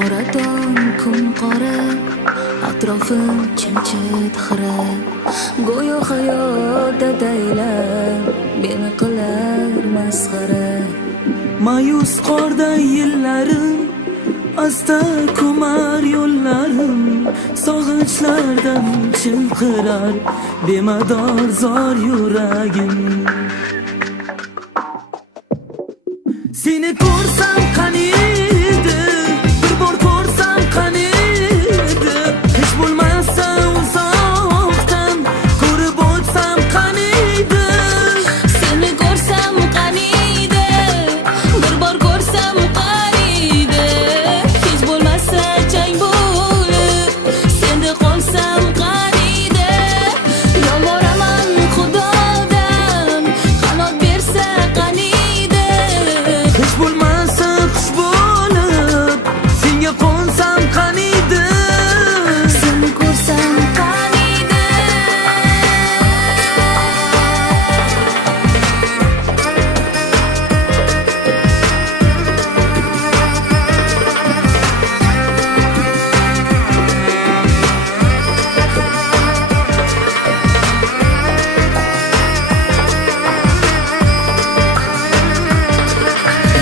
Qoraton kun qora, atrofim jimjit xira. Go'yo hayot ataylab meni qilar masxara. Ma'yus qorday yillarim, asta ko'mar yo'llarim. Sog'inchlardan chinqirar bemador zor yuragim. Seni ko'rsam qani edi, bir bor ko'rsam qani edi. Hech bo'lmasa uzoqdan ko'rib o'tsam qani edi. Seni ko'rsam qani edi, bir bor ko'rsam qani edi. Hech bo'lmasa chang bo'lib senda qolsam qani edi. Yolvoraman Xudodan qanot bersa qani edi. Hech bo'lmasa qush bo'lib senga qo'nsam qani edi. Seni ko'rsam qani edi.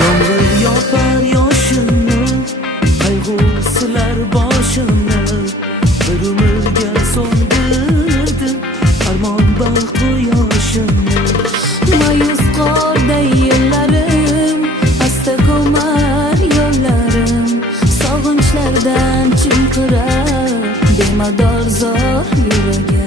Yomg'ir yopar yoshimni, qayg'u silar boshimni. Bir umrga so'ndirdi armon baxt quyoshimni. Ma'yus qorday yillarim, asta ko'mar yo'llarim. Sog'inchlardan chinqirar bemador zor yuragim.